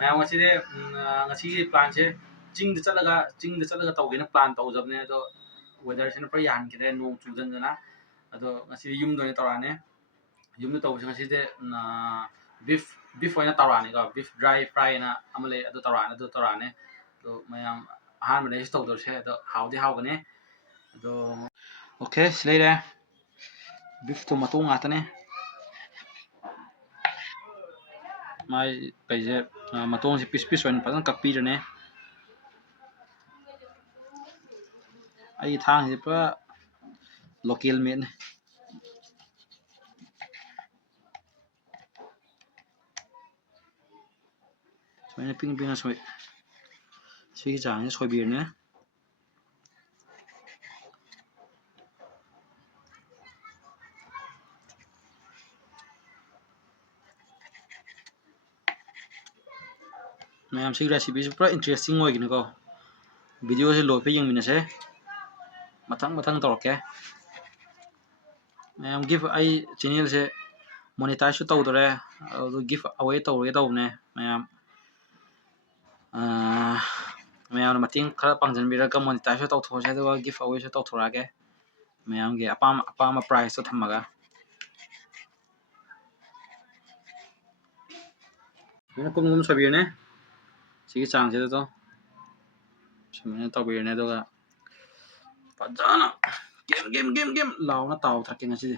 ꯃꯌꯥꯝ ꯉꯁꯤꯗꯤ ꯉꯁꯤꯒꯤ ꯄ꯭ꯂꯥꯟꯁꯦ ꯆꯤꯡꯗ ꯆꯠꯂꯒ ꯇꯧꯒꯦꯅ ꯄ꯭ꯂꯥꯟ ꯇꯧꯖꯕꯅꯦ ꯑꯗꯣ ꯋꯦꯗꯔꯁꯤꯅ ꯄꯨꯔꯥ ꯌꯥꯍꯟꯈꯤꯗ꯭ꯔꯦ ꯅꯣꯡ ꯆꯨꯗꯅ ꯑꯗꯣ ꯉꯁꯤꯗꯤ ꯌꯨꯝꯗ ꯑꯣꯏꯅ ꯇꯧꯔꯛꯑꯅꯤ ꯌꯨꯝꯗ ꯇꯧꯕꯁꯦ ꯉꯁꯤꯁꯦ ꯕꯤꯐ ꯑꯣꯏꯅ ꯇꯧꯔꯛꯑꯅꯤꯀꯣ ꯕꯤꯐ ꯗ꯭ꯔꯥꯏ ꯐ꯭ꯔꯥꯏꯅ ꯑꯃ ꯂꯩ ꯑꯗꯨ ꯇꯧꯔꯛꯑꯅꯤ ꯑꯗꯣ ꯃꯌꯥꯝ ꯑꯍꯥꯟꯕꯗ ꯑꯩꯁꯨ ꯇꯧꯗꯧꯔꯤꯁꯦ ꯑꯗꯣ ꯍꯥꯎꯗꯤ ꯍꯥꯎꯒꯅꯤ ꯑꯗꯣ ꯑꯣꯀꯦ ꯁꯤ ꯂꯩꯔꯦ ꯕꯤꯐꯇꯣ ꯃꯇꯣꯡ ꯉꯥꯛꯇꯅꯦ ꯃꯥꯏ ꯀꯩꯁꯦ ꯃꯇꯣꯡꯁꯦ ꯄꯤꯁ ꯑꯣꯏꯅ ꯐꯖꯅ ꯀꯛꯄꯤꯔꯅꯤ ꯑꯩꯒꯤ ꯊꯥꯡꯁꯦ ꯄꯨꯔꯥ ꯂꯣꯀꯦꯜ ꯃꯦꯠꯅꯦ ꯁꯨꯃꯥꯏꯅ ꯄꯤꯡ ꯁꯣꯏ ꯁꯤꯒꯤ ꯆꯥꯡꯁꯦ ꯁꯣꯏꯕꯤꯔꯅꯤ ꯃꯌꯥꯝ ꯁꯤꯒꯤ ꯔꯦꯁꯤꯄꯤꯁꯦ ꯄꯨꯔꯥ ꯏꯟꯇꯔꯦꯁꯇꯤꯡ ꯑꯣꯏꯒꯅꯤꯀꯣ ꯚꯤꯗꯤꯑꯣꯁꯦ ꯂꯣꯏꯐꯥꯎ ꯌꯦꯡꯃꯤꯟꯅꯁꯦ ꯃꯊꯪ ꯇꯧꯔꯛꯀꯦ ꯃꯌꯥꯝ ꯒꯤꯐ ꯑꯩ ꯆꯦꯅꯦꯜꯁꯦ ꯃꯣꯅꯤꯇꯥꯏꯖꯁꯨ ꯇꯧꯗꯣꯔꯦ ꯑꯗꯨ ꯒꯤꯐ ꯑꯋꯦ ꯇꯧꯔꯒꯦ ꯇꯧꯕꯅꯦ ꯃꯌꯥꯝꯅ ꯃꯇꯦꯡ ꯈꯔ ꯄꯥꯡꯁꯤꯟꯕꯤꯔꯒ ꯃꯣꯅꯤꯇꯥꯏꯖꯁꯨ ꯇꯧꯊꯣꯛꯑꯁꯦ ꯑꯗꯨꯒ ꯒꯤꯐ ꯑꯋꯦꯁꯨ ꯇꯧꯊꯣꯔꯛꯑꯒꯦ ꯃꯌꯥꯝꯒꯤ ꯑꯄꯥꯝꯕ ꯄ꯭ꯔꯥꯏꯖꯇꯣ ꯊꯝꯃꯒ ꯀꯨꯝ ꯁꯣꯏꯕꯤꯔꯅꯦ ꯁꯤꯒꯤ ꯆꯥꯡꯁꯤꯗ ꯁꯨꯃꯥꯏꯅ ꯇꯧꯕꯤꯔꯅꯦ ꯑꯗꯨꯒ ꯐꯖꯅ ꯒꯦꯝ ꯂꯥꯎꯅ ꯇꯥꯎꯊꯔꯛꯀꯦ ꯉꯁꯤꯗꯤ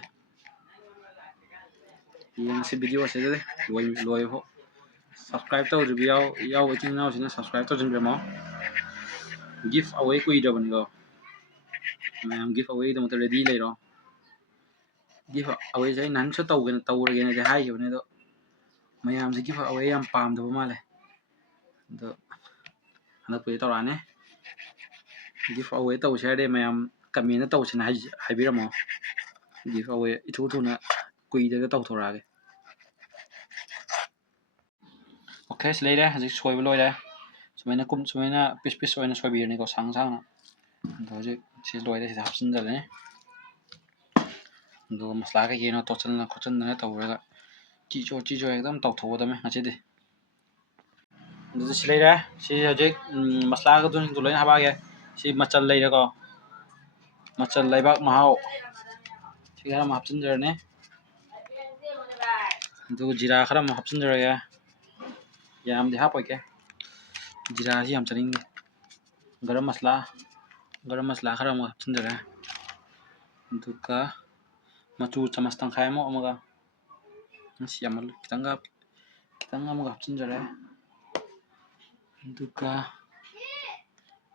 ꯌꯦꯡꯉꯁꯤ ꯚꯤꯗꯤꯑꯣ ꯑꯁꯤꯗꯗꯤ ꯂꯣꯏꯐꯥꯎ ꯁꯕꯁꯀ꯭ꯔꯥꯏꯕ ꯇꯧꯗ꯭ꯔꯤꯕ ꯌꯥꯎꯕ ꯏꯆꯤꯟ ꯏꯅꯥꯎꯁꯤꯡꯅ ꯁꯕꯁꯀ꯭ꯔꯥꯏꯕ ꯇꯧꯁꯤꯟꯕꯤꯔꯝꯃꯣ ꯒꯤꯐ ꯑꯋꯦ ꯀꯨꯏꯗ꯭ꯔꯕꯅꯤꯀꯣ ꯃꯌꯥꯝ ꯒꯤꯐ ꯑꯋꯦꯒꯤꯗꯃꯛꯇ ꯔꯦꯗꯤ ꯂꯩꯔꯣ ꯒꯤꯐ ꯑꯋꯦꯁꯦ ꯑꯩ ꯅꯍꯥꯟꯁꯨ ꯇꯧꯔꯒꯦꯅꯗꯤ ꯍꯥꯏꯈꯤꯕꯅꯦ ꯑꯗꯣ ꯃꯌꯥꯝꯁꯦ ꯒꯤꯐ ꯑꯋꯦ ꯌꯥꯝ ꯄꯥꯝꯗꯕ ꯃꯥꯜꯂꯦ ꯑꯗꯣ ꯍꯟꯗꯛꯄꯨꯗꯤ ꯇꯧꯔꯛꯑꯅꯤ ꯒꯤꯐ ꯑꯋꯦ ꯇꯧꯁꯦ ꯍꯥꯏꯔꯗꯤ ꯃꯌꯥꯝ ꯀꯃꯦꯟꯇ ꯇꯧꯁꯦꯅ ꯍꯥꯏꯕꯤꯔꯝꯃꯣ ꯒꯤꯐ ꯑꯋꯦ ꯊꯨꯅ ꯀꯨꯏꯗꯒ ꯇꯧꯊꯣꯔꯛꯑꯒꯦ ꯑꯣꯀꯦ ꯁꯤ ꯂꯩꯔꯦ ꯍꯧꯖꯤꯛ ꯁꯣꯏꯕ ꯂꯣꯏꯔꯦ ꯁꯨꯃꯥꯏꯅ ꯄꯤꯁ ꯑꯣꯏꯅ ꯁꯣꯏꯕꯤꯔꯅꯤꯀꯣ ꯁꯥꯡꯅ ꯑꯗꯣ ꯍꯧꯖꯤꯛ ꯁꯤ ꯂꯣꯏꯔꯦ ꯁꯤꯗ ꯍꯥꯞꯆꯤꯟꯖꯔꯅꯤ ꯑꯗꯨꯒ ꯃꯁꯂꯥ ꯀꯩꯀꯩꯅꯣ ꯇꯣꯠꯁꯤꯟꯗꯅ ꯈꯣꯠꯆꯤꯟꯗꯅ ꯇꯧꯔꯒ ꯆꯤꯖꯣ ꯑꯦꯛꯗꯝ ꯇꯧꯊꯣꯛꯀꯗꯕꯅꯤ ꯉꯁꯤꯗꯤ ꯑꯗꯨꯗ ꯁꯤ ꯂꯩꯔꯦ ꯁꯤ ꯍꯧꯖꯤꯛ ꯃꯁꯂꯥꯒꯗꯨꯁꯤꯡꯗꯣ ꯂꯣꯏꯅ ꯍꯥꯞꯄꯛꯑꯒꯦ ꯁꯤ ꯃꯆꯜ ꯂꯩꯔꯦꯀꯣ ꯃꯆꯜ ꯂꯩꯕꯥꯛ ꯃꯍꯥꯎ ꯁꯤ ꯈꯔ ꯑꯃ ꯍꯥꯞꯆꯤꯟꯖꯔꯅꯤ ꯑꯗꯨꯒ ꯖꯤꯔꯥ ꯈꯔ ꯑꯃ ꯍꯥꯞꯆꯤꯟꯖꯔꯒꯦ ꯌꯥꯝꯗꯤ ꯍꯥꯞꯄꯣꯏꯒꯦ ꯖꯤꯔꯥꯁꯤ ꯌꯥꯝ ꯆꯥꯅꯤꯡꯗꯦ ꯒꯔꯝ ꯃꯁꯂꯥ ꯈꯔ ꯑꯃꯨꯛ ꯍꯥꯞꯆꯤꯟꯖꯔꯦ ꯑꯗꯨꯒ ꯃꯆꯨ ꯆꯃꯁ ꯇꯪꯈꯥꯏ ꯑꯃꯒ ꯌꯥꯝꯃꯜꯂꯦ ꯈꯤꯇꯪ ꯑꯃꯒ ꯍꯥꯞꯆꯤꯟꯖꯔꯦ ꯑꯗꯨꯒ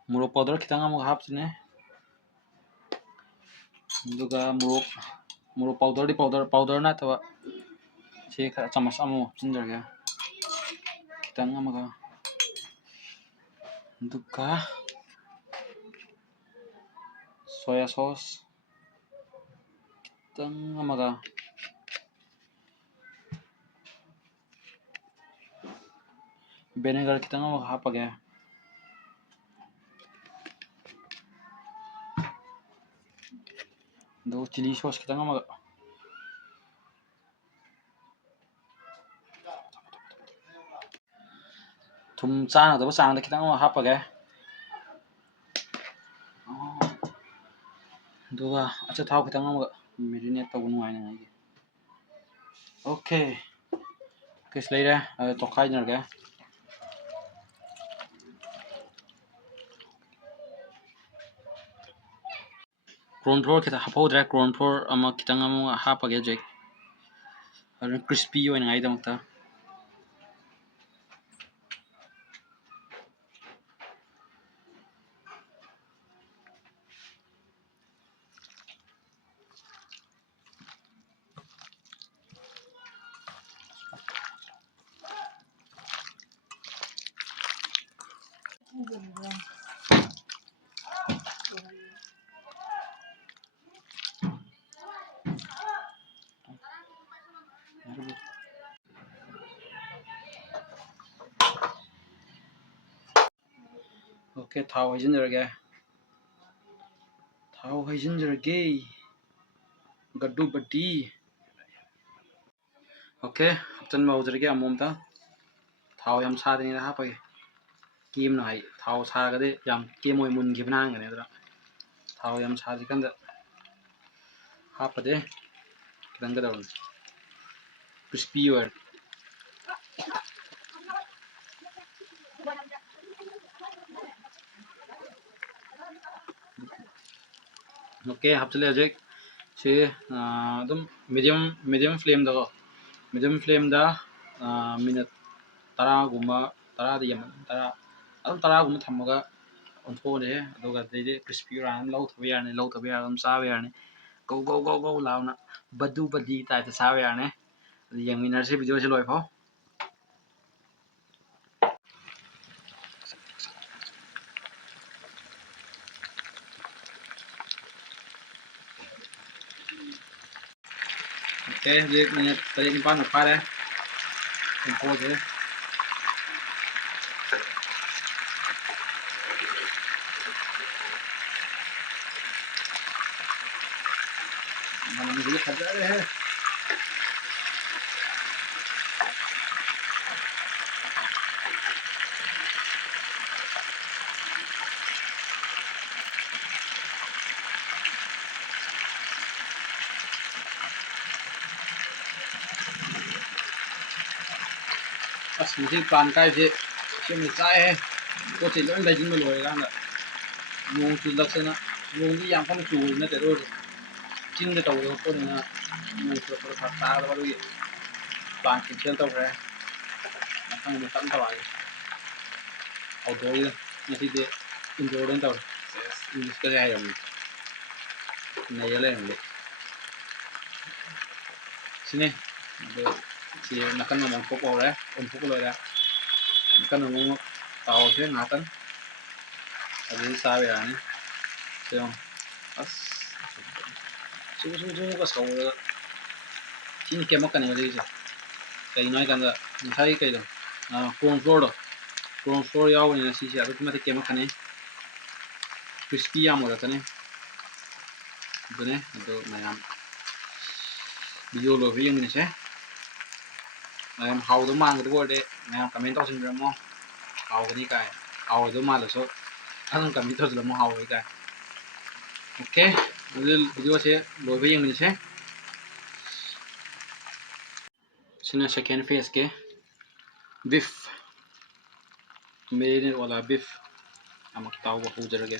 ꯃꯣꯔꯣꯛ ꯄꯥꯎꯗꯔ ꯈꯤꯇꯪ ꯑꯃꯒ ꯍꯥꯞꯆꯤꯅꯦ ꯑꯗꯨꯒ ꯃꯣꯔꯣꯛ ꯄꯥꯎꯗꯔ ꯅꯠꯇꯕ ꯁꯤ ꯈꯔ ꯆꯃꯁ ꯑꯃꯃꯨꯛ ꯍꯥꯞꯆꯤꯟꯖꯔꯒꯦ ꯈꯤꯇꯪ ꯑꯃꯒ ꯑꯗꯨꯒ ꯁꯣꯌꯥ sauce khitang amaga vinegar khitang amaga hapage do chili sauce khitang amaga thum chanadaba changda khitang amaga hapage duga acha thau khitang amaga marinate tabu nuaina ngai okay kis leire tokhai narge corn flour kita hapodra corn flour ama kitang ama hapage jek aru crispy oina ngai damakta okay thau hajinjarage gaddu batti okay haptan ma hojrage amomta ꯊꯥꯎ ꯌꯥꯝ ꯁꯥꯗ꯭ꯔꯤꯉꯩꯗ ꯍꯥꯞꯄꯒꯦ ꯀꯦꯝꯅ ꯍꯥꯏ ꯊꯥꯎ ꯁꯥꯔꯒꯗꯤ ꯌꯥꯝ ꯀꯦꯝ ꯑꯣꯏ ꯃꯨꯟꯈꯤꯕꯅ ꯍꯥꯡꯒꯅꯤ ꯑꯗꯨꯅ ꯊꯥꯎ ꯌꯥꯝ ꯁꯥꯗ꯭ꯔꯤꯀꯥꯟꯗ ꯍꯥꯞꯄꯗꯤ ꯈꯤꯇꯪ ꯀꯩꯗꯧꯔꯅꯤ ꯀ꯭ꯔꯤꯁꯄꯤ ꯑꯣꯏꯔꯦ ओके हापचले हजिक से अदुम मीडियम फ्लेम दो मीडियम फ्लेम दा मिनट 10 गुम्बा 10 दी तरा अदुम 10 गुम्बा थम्मगा ओंथोने अदुगा देदे क्रिस्पी रान लौथबे यारने लौथबे यारम साबे यारने गौ गौ गौ गौ लाउना बदु बदी ताइते साबे यारने यंगमिनरसे वीडियो से लोय फाव ओके ये मिनट 3 निपान फारे ओंथोजे मुझे खतरा है बस मुझे प्लान का से चाय है वो से लोन लेजिन में लोएगा ना नों चुलक्सना नों दी याम कम चुल ना तेरो चिंग दे तव को ना नों तो ता वाला ये प्लान कैंसिल तो है तंग में तंग तवा आउटडोर ये दे इंडोर दें तव इंग्लिश का है हम नहीं ले हम सिने si nakan mo ko ko re on ko lo ra nakan mo tao se nakan adi sa ya ni so as su ka so chin ke makan ne ri kai noi kan da sai kai da corn flour yaw ni si si adu kuma ke makan ne crispy ya mo da ne dune adu mayam video lo vi yang ni se em hầu đó mang cái word đấy em comment tao xin rồi hầu cái này cái hầu đó mang là số anh comment tao là hầu cái ok video sẽ đối với mình sẽ xin second phase के beef marinade वाला beef amak tao ba hujar के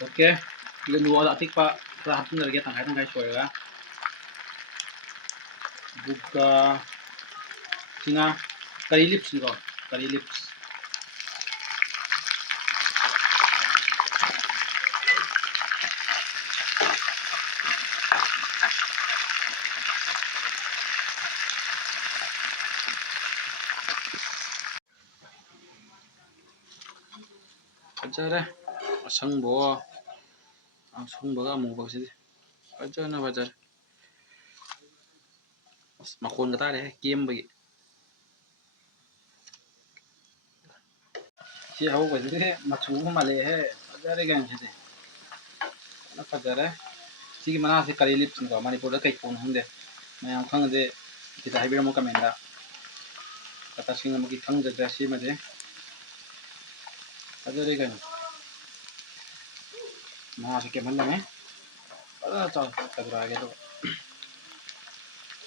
ok lên lúa đã thích pak rahat bener dia tangkai tangkai soy ya buka sina curry lips nih kok curry lips aja asang boga mau bagus sih aja na bajar makon kata deh game bagi si aku bagus sih macu male he aja deh kan sih na bajar si gimana sih curry lips nih kok manipur dah kayak pun hande मैं आखंग दे kita hibir mo kamenda kata singa mo kitang jaga si made aja deh kan ꯉꯥꯁꯤ ꯀꯦꯝꯍꯜꯂꯝꯃꯦ ꯐꯖꯅ ꯇꯧꯔꯛꯑꯒꯦ ꯑꯗꯨꯒ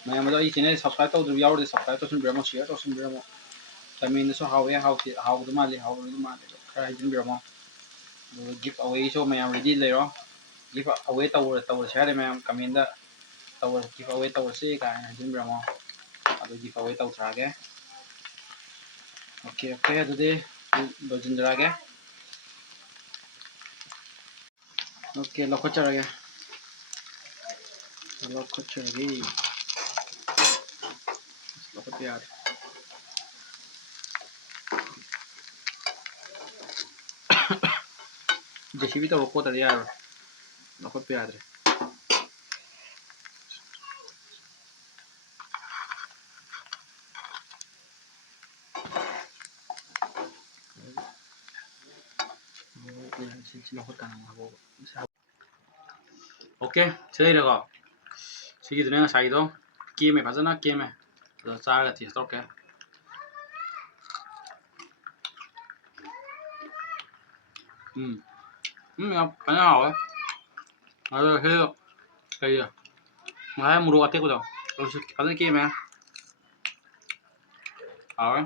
ꯃꯌꯥꯝ ꯑꯗꯣ ꯑꯩ channel subscribe ꯇꯧꯗ꯭ꯔꯤꯕ ꯌꯥꯎꯔꯗꯤ subscribe ꯇꯧꯁꯤꯟꯕꯤꯔꯝꯃꯣ ꯁꯤꯌꯔ ꯇꯧꯁꯤꯟꯕꯤꯔꯝꯃꯣ ꯀꯃꯦꯟꯗꯁꯨ ꯍꯥꯎꯋꯦ ꯍꯥꯎꯇꯦ ꯍꯥꯎꯒꯗꯧ ꯃꯥꯜꯂꯤ ꯍꯥꯎꯔꯣꯏꯗꯧ ꯃꯥꯜꯂꯤ ꯑꯗꯣ ꯈꯔ ꯍꯥꯏꯖꯤꯟꯕꯤꯔꯝꯃꯣ ꯑꯗꯨꯒ ꯒꯤꯐ ꯑꯋꯦꯁꯨ ꯃꯌꯥꯝ ꯔꯦꯗꯤ ꯂꯩꯔꯣ ꯒꯤꯐ ꯑꯋꯦ ꯇꯧꯔꯁꯦ ꯍꯥꯏꯔꯗꯤ ꯃꯌꯥꯝ ꯀꯃꯦꯟꯗ ꯒꯤꯐ ꯑꯋꯦ ꯇꯧꯔꯁꯤ ꯀꯥꯏꯅ ꯍꯥꯏꯖꯤꯟꯕꯤꯔꯝꯃꯣ ꯑꯗꯨ ꯒꯤꯐ ꯑꯋꯦ ꯇꯧꯊꯔꯛꯑꯒꯦ ओके ओके अदुदि लोजिंजरागे ओके लखोचरगे लखोचरगे लखोते यार जेसीबी तो रोको तर यार लखोते यार ओके सेरगो सिगिदने साइदो केमे फजना केमे अदो चारगा टेस्ट तौरके याम फजना हावे अदो हे कइया माय मुरो अटेकोदो फजना केमे हावे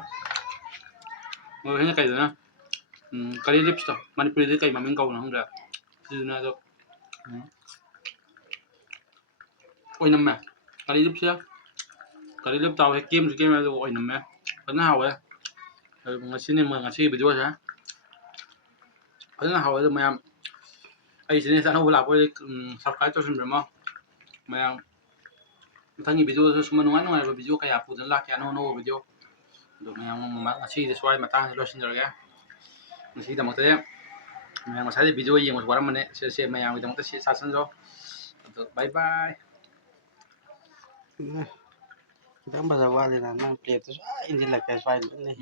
वो हेने कइदना करी लिप्स तो मणिपुरी कई ममिंग कौना हंग्रा सिदना दो ओइनमे करी लिप्स करी लिप ताव केम दो ओइनमे फजना हावे ngasi ngasi video sa fazana hawe mayam ai sine sa no la ko subscribe to sin mo mayam thangi video so suma nungai nungai video kaya pu dan la kya no video do mayam ma ngasi de swai matang lo sin jarga ngasi da mate mayam ngasi video yeng waram mane se mayam da mate sa san jo bye bye Kita baca wali nang plate tu, ini lagi swai ni.